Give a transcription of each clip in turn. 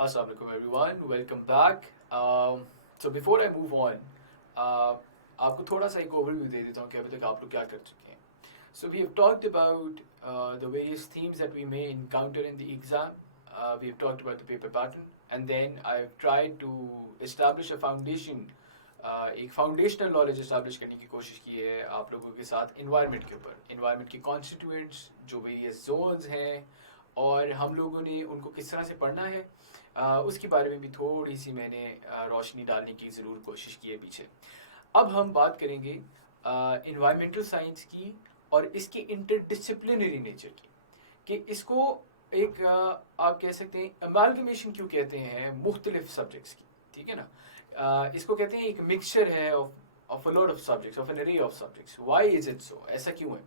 Assalamualaikum everyone, welcome back. So before I move on, आपको थोड़ा सा एक ओवरव्यू दे देता हूँ कि अभी तक आप लोग क्या कर चुके हैं. So we have talked about the various themes that we may encounter in the exam. We have talked about the paper pattern, and then I've tried to establish a foundation, एक फाउंडेशनल नॉलेज इस्टेब्लिश करने की कोशिश की है आप लोगों के साथ इन्वायरमेंट के ऊपर. इन्वायरमेंट के कॉन्स्टिट्यूएंट्स, जो वेरियस जोन्स हैं, और हम लोगों ने उनको किस तरह से पढ़ना है, उसके बारे में भी थोड़ी सी मैंने रोशनी डालने की ज़रूर कोशिश की है पीछे. अब हम बात करेंगे इन्वायरमेंटल साइंस की और इसके इंटरडिसिप्लिनरी नेचर की, कि इसको एक आप कह सकते हैं अमालगमेशन क्यों कहते हैं मुख्तलिफ सब्जेक्ट्स की. ठीक है ना. इसको कहते हैं एक मिक्सचर है of a lot of subjects, of an array of subjects. Why is it so, ऐसा क्यों है?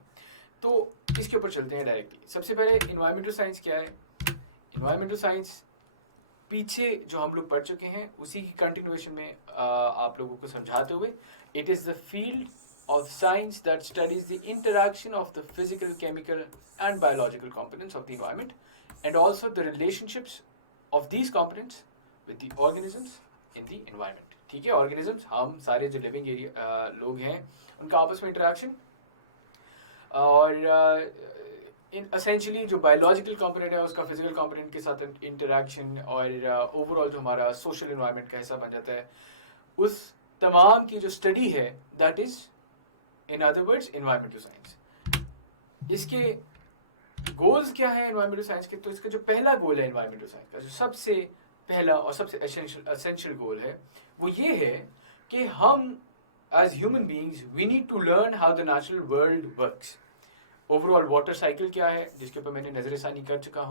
तो इसके ऊपर चलते हैं डायरेक्टली. सबसे पहले इन्वायरमेंटल साइंस क्या है. इन्वायरमेंटल साइंस पीछे जो हम लोग पढ़ चुके हैं उसी की कंटिन्यूएशन में आप लोगों को समझाते हुए, it is the field of science that studies the interaction of the physical, chemical and biological components of the environment, and also the relationships of these components with the organisms in the environment. ठीक है. organisms हम सारे जो living area लोग हैं उनका आपस में interaction, और इन essentially जो biological component है उसका physical component के साथ interaction, और overall जो हमारा social environment का हिस्सा बन जाता है, उस तमाम की जो study है that is in other words environmental science. इसके गोल्स क्या है environmental science के? तो इसका जो पहला गोल है environmental science का, जो सबसे पहला और सबसे essential गोल है, वो ये है कि हम as human beings we need to learn how the natural world works. Overall water cycle क्या है, जिसके ऊपर मैंने नज़रसानी कर चुका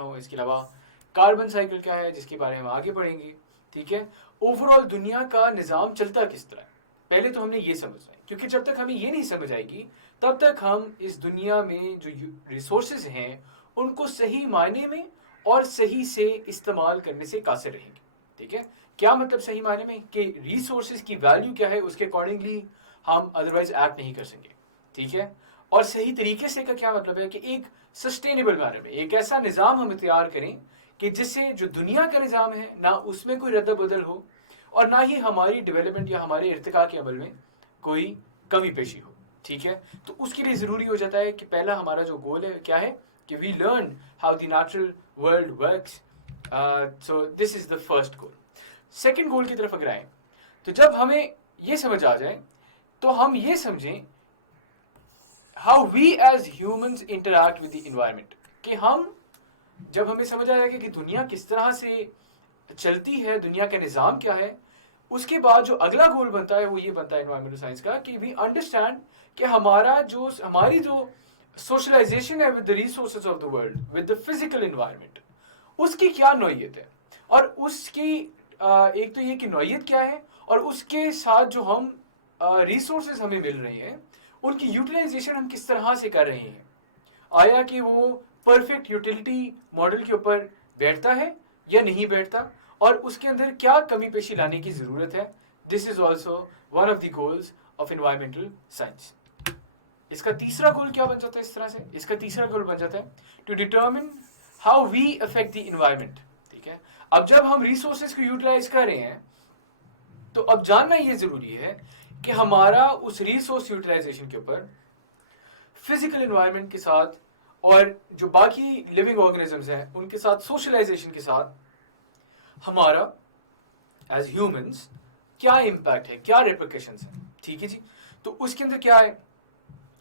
हूँ. इसके अलावा कार्बन साइकिल क्या है, जिसके बारे में हम आगे पढ़ेंगे. ठीक है. ओवरऑल दुनिया का निज़ाम चलता किस तरह है, पहले तो हमने ये समझना है, क्योंकि जब तक हमें ये नहीं समझ आएगी तब तक हम इस दुनिया में जो रिसोर्सेज हैं उनको सही मायने में और सही से इस्तेमाल करने से कासिर रहेंगे. ठीक है. क्या मतलब सही मायने में? कि रिसोर्सेज की वैल्यू क्या है उसके अकॉर्डिंगली हम अदरवाइज एक्ट नहीं कर सकेंगे. ठीक है. और सही तरीके से का क्या मतलब है कि एक सस्टेनेबल मैनर में एक ऐसा निज़ाम हम तैयार करें कि जिससे जो दुनिया का निज़ाम है ना उसमें कोई रद्द बदल हो, और ना ही हमारी डेवलपमेंट या हमारे इर्तिका के अमल में कोई कमी पेशी हो. ठीक है. तो उसके लिए ज़रूरी हो जाता है कि पहला हमारा जो गोल है क्या है कि we learn how the natural world works. So this is the first goal. Second goal की तरफ अगर आए तो जब हमें ये समझ आ जाए तो हम ये समझें how we as humans interact with the environment, कि हम जब हमें समझ आ जाएगा कि दुनिया किस तरह से चलती है, दुनिया का निज़ाम क्या है, उसके बाद जो अगला गोल बनता है वो ये बनता है एनवायरमेंटल साइंस का कि वी अंडरस्टैंड कि हमारी जो सोशलाइजेशन है with the resources of the world, with the physical environment, उसकी क्या नौयत है, और उसकी एक तो ये कि नौयत क्या है, और उसके साथ जो हम रिसोर्सेज हमें मिल रहे हैं उनकी यूटिलाइजेशन हम किस तरह से कर रहे हैं. आया कि वो परफेक्ट यूटिलिटी मॉडल के ऊपर बैठता है या नहीं बैठता, और उसके अंदर क्या कमी पेशी लाने की ज़रूरत है. This is also one of the goals of environmental science. इसका तीसरा गोल क्या बन जाता है इस तरह से? इसका तीसरा गोल बन जाता है to determine how we affect the environment. ठीक है. अब जब हम रिसोर्सेज को यूटिलाइज कर रहे हैं तो अब जानना ये ज़रूरी है कि हमारा उस रिसोर्स यूटिलाइजेशन के ऊपर फिजिकल एनवायरनमेंट के साथ और जो बाकी लिविंग ऑर्गेनिजम्स हैं उनके साथ सोशलाइजेशन के साथ हमारा एज ह्यूमंस क्या इम्पैक्ट है, क्या रेप्लिकेशंस हैं. ठीक है जी. तो उसके अंदर क्या है,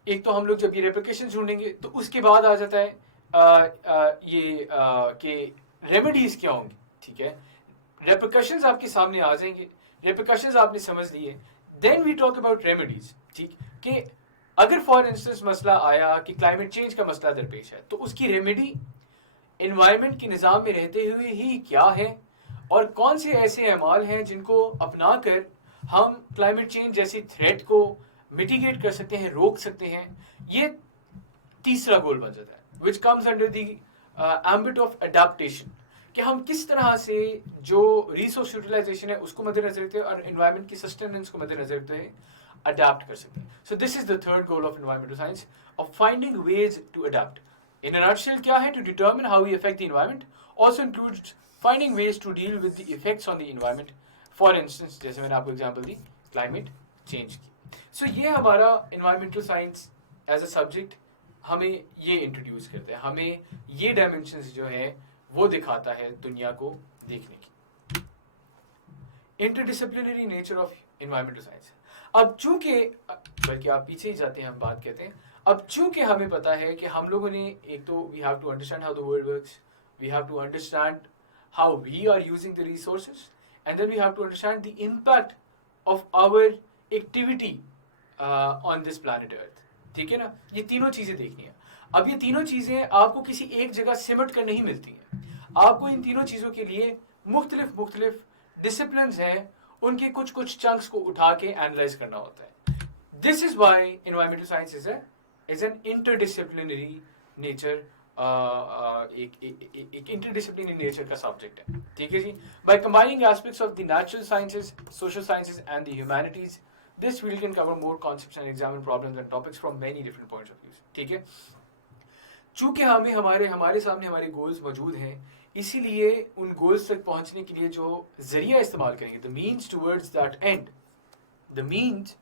एक तो हम लोग जब ये रेप्लिकेशंस ढूंढेंगे तो उसके बाद आ जाता है कि रेमेडीज क्या होंगी. ठीक है. रेप्लिकेशंस आपके सामने आ जाएंगे, रेप्लिकेशंस आपने समझ लिए, then we talk about remedies. ठीक. कि अगर फॉर इंस्टेंस मसला आया कि क्लाइमेट चेंज का मसला दरपेश है तो उसकी रेमेडी एनवायरनमेंट के निज़ाम में रहते हुए ही क्या है, और कौन से ऐसे अमाल हैं जिनको अपना कर हम क्लाइमेट चेंज जैसी थ्रेट को मिटिगेट कर सकते हैं, रोक सकते हैं. ये तीसरा गोल बन जाता है which comes under the ambit of adaptation, कि हम किस तरह से जो रिसोर्स यूटिलाइजेशन है उसको मद्देनजर रखते हैं और एनवायरनमेंट की सस्टेनेंस को मद्देनजर रखते हैं अडेप्ट कर सकते हैं. So this is the third goal of environmental science, of finding ways to adapt. In a nutshell क्या है, to determine how we affect the environment also includes finding ways to deal with the effects on the environment. For instance, जैसे मैंने आपको example दी climate change की. So ये हमारा environmental science as a subject हमें ये इंट्रोड्यूस करते हैं, हमें ये डायमेंशंस जो है वो दिखाता है दुनिया को देखने की. Interdisciplinary nature of environmental science. अब चूंकि, बल्कि आप पीछे ही जाते हैं, हम बात कहते हैं, अब चूंकि हमें पता है कि हम लोगों ने एक तो we have to understand how the world works, we have to understand how we are using the resources, and then we have to understand the impact of our activity on this planet earth. ठीक है ना, ये तीनों चीजें देखनी है. अब ये तीनों चीजें आपको किसी एक जगह सिमट कर नहीं मिलती हैं. आपको इन तीनों चीजों के लिए मुख्तलिफ डिसिप्लिन्स हैं, उनके कुछ कुछ चंक्स को उठा के एनालाइज करना होता है. This is why environmental science is an interdisciplinary nature, एक इंटरडिसिप्लिनरी नेचर का सब्जेक्ट है. ठीक है जी. By combining aspects of the natural sciences, social sciences and the humanities, this field can cover more concepts and examine problems and topics from many different points of view. ठीक है. चूंकि हमें हमारे सामने हमारे गोल्स मौजूद हैं, इसीलिए उन गोल्स तक पहुंचने के लिए जो जरिया इस्तेमाल करेंगे, the means towards that end, the means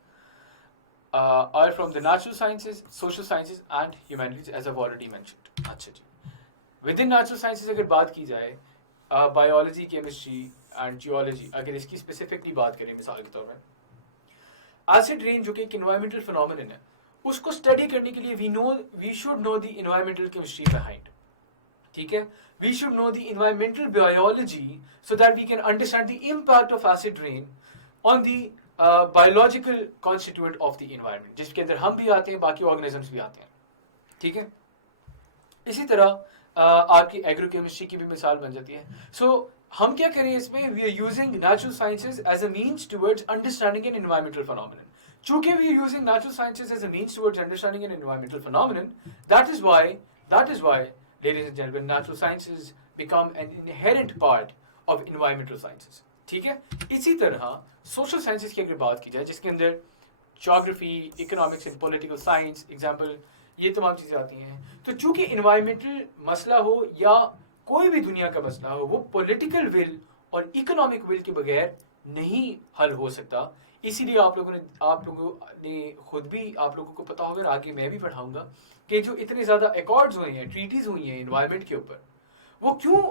are from the natural sciences, social sciences and humanities as I already mentioned. अच्छा जी. विद इन नेचुरल साइंसेज अगर बात की जाए, बायोलॉजी, केमिस्ट्री एंड जियोलॉजी, अगर इसकी स्पेसिफिकली बात करें, मिसाल के तौर पर एसिड रेन जो कि एक एनवायरमेंटल फिनोमेनन है, उसको स्टडी करने के लिए we should know the environmental chemistry behind. ठीक है. We should know the environmental biology so that we can understand the impact of acid rain on the biological constituent of the environment, जिसके अंदर हम भी आते हैं, बाकी ऑर्गेनिजम्स भी आते हैं. ठीक है. इसी तरह आपकी एग्रोकेमिस्ट्री की भी मिसाल बन जाती है. सो हम क्या करें इसमें, we are using natural sciences as a means towards understanding an environmental phenomenon. चूंकि we are using natural sciences as a means towards understanding an environmental phenomenon, that is why ladies and gentlemen, natural sciences become an inherent part of environmental sciences. ठीक है. इसी तरह social sciences की अगर बात की जाए, जिसके अंदर geography, economics and political science, example, ये तमाम चीजें आती हैं. तो चूंकि इन्वायरमेंटल मसला हो या कोई भी दुनिया का मसला हो, वो पॉलिटिकल विल और इकोनॉमिक विल के बगैर नहीं हल हो सकता. इसीलिए आप लोगों ने खुद भी, आप लोगों को पता होगा, आगे मैं भी पढ़ाऊंगा, कि जो इतने ज्यादा अकॉर्ड्स हुए हैं, ट्रीटीज हुई हैं एनवायरनमेंट के ऊपर, वो क्यों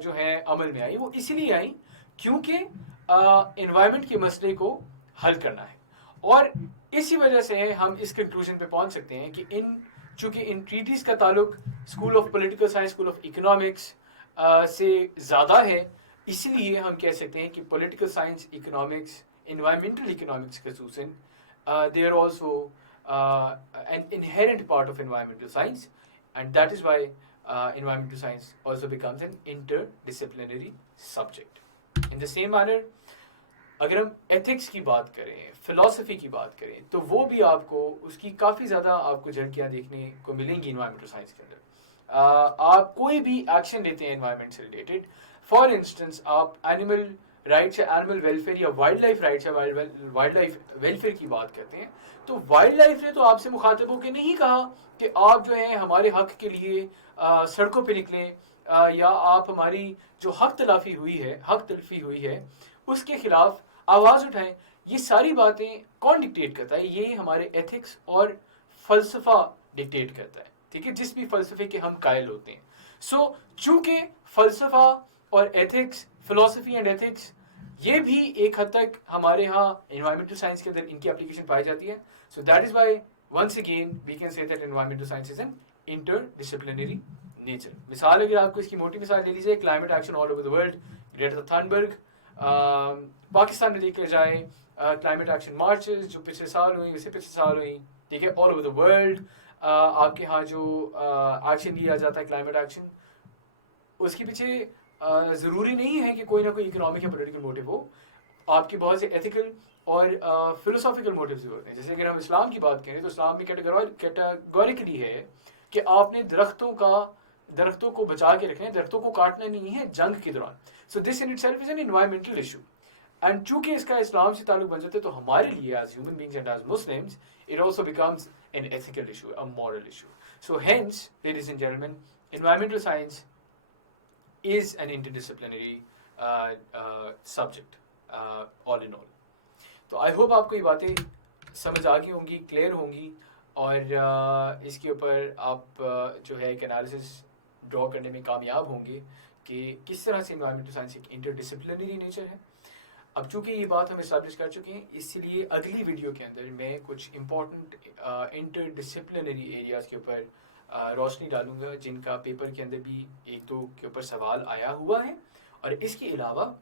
जो है अमल में आई, वो इसीलिए आई क्योंकि एनवायरनमेंट के मसले को हल करना है. और इसी वजह से हम इस कंक्लूजन पे पहुंच सकते हैं कि चूंकि इन ट्रीटीज का ताल्लुक school of political science, school of economics से ज़्यादा है, इसलिए हम कह सकते हैं कि political science, economics, environmental economics खसूसन, they are also an inherent part of environmental science, and that is why environmental science also becomes an interdisciplinary subject. In the same manner, अगर हम ethics की बात करें, philosophy की बात करें, तो वो भी आपको उसकी काफ़ी ज़्यादा आपको झलकियाँ देखने को मिलेंगी environmental science के अंदर. आप कोई भी एक्शन लेते हैं environment से related, for instance आप एनिमल राइट्स या एनिमल वेलफेयर या वाइल्ड लाइफ राइट्स या वाइल्ड लाइफ वेलफेयर की बात करते हैं, तो वाइल्ड लाइफ ने तो आपसे मुखातिब होकर नहीं कहा कि आप जो है हमारे हक के लिए सड़कों पे निकलें, या आप हमारी जो हक तलफी हुई है उसके खिलाफ आवाज़ उठाएं. ये सारी बातें कौन डिक्टेट करता है? ये हमारे एथिक्स और फलसफा डिक्टेट करता है. ठीक है. जिस भी फलसफे के हम कायल होते हैं. सो चूंकि फलसफा और एथिक्स, फिलोसफी एंड एथिक्स, ये भी एक हद तक हमारे यहाँ एनवायरमेंटल साइंस के अंदर इनकी एप्लीकेशन पाई जाती है. So that is why once again we can say that environmental science is an interdisciplinary nature. मिसाल अगर आपको इसकी मोटी मिसाल ले लीजिए, climate action all over the world, Greta Thunberg. Pakistan में देखा जाए क्लाइमेट एक्शन मार्चेस जो पिछले साल हुई, ठीक है, ऑल ओवर द वर्ल्ड. आपके यहाँ जो एक्शन लिया जाता है क्लाइमेट एक्शन, उसके पीछे ज़रूरी नहीं है कि कोई ना कोई इकोनॉमिक या पॉलिटिकल मोटिव हो. आपके बहुत से एथिकल और फिलोसॉफिकल मोटिव्स भी होते हैं. जैसे अगर हम इस्लाम की बात करें, तो इस्लाम में कैटेगोरिकली है कि आपने दरख्तों को बचा के रखना है, दरख्तों को काटना नहीं है जंग के दौरान. So this in itself is an environmental issue, and चूंकि इसका इस्लाम से ताल्लुक बन जाता है, तो हमारे लिए as human beings and as Muslims it also becomes an ethical issue, a moral issue. So hence, ladies and gentlemen, environmental science is an interdisciplinary subject, all in all. تو آئی ہوپ آپ کو یہ باتیں سمجھ آ گئی ہوں گی, clear ہوں گی, اور اس کے اوپر آپ جو ہے ایک انالیسس ڈرا کرنے میں کامیاب ہوں گے کہ کس طرح سے انوائرمنٹل سائنس ایک انٹر ڈسپلنری نیچر ہے. اب چونکہ یہ بات ہم اسٹیبلش کر چکے ہیں, اس لیے اگلی ویڈیو کے اندر میں کچھ امپورٹنٹ انٹر ڈسپلنری ایریاز کے اوپر روشنی ڈالوں گا, جن کا پیپر کے اندر بھی ایک دو کے اوپر سوال آیا ہوا ہے, اور اس کے علاوہ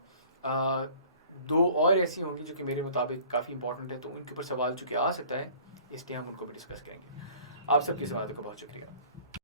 دو اور ایسی ہوں گی جو کہ میرے مطابق کافی امپورٹنٹ ہے, تو ان کے اوپر سوال چونکہ آ سکتا ہے, اس لیے ہم ان کو بھی ڈسکس کریں گے. آپ سب کی سماعت کا بہت شکریہ.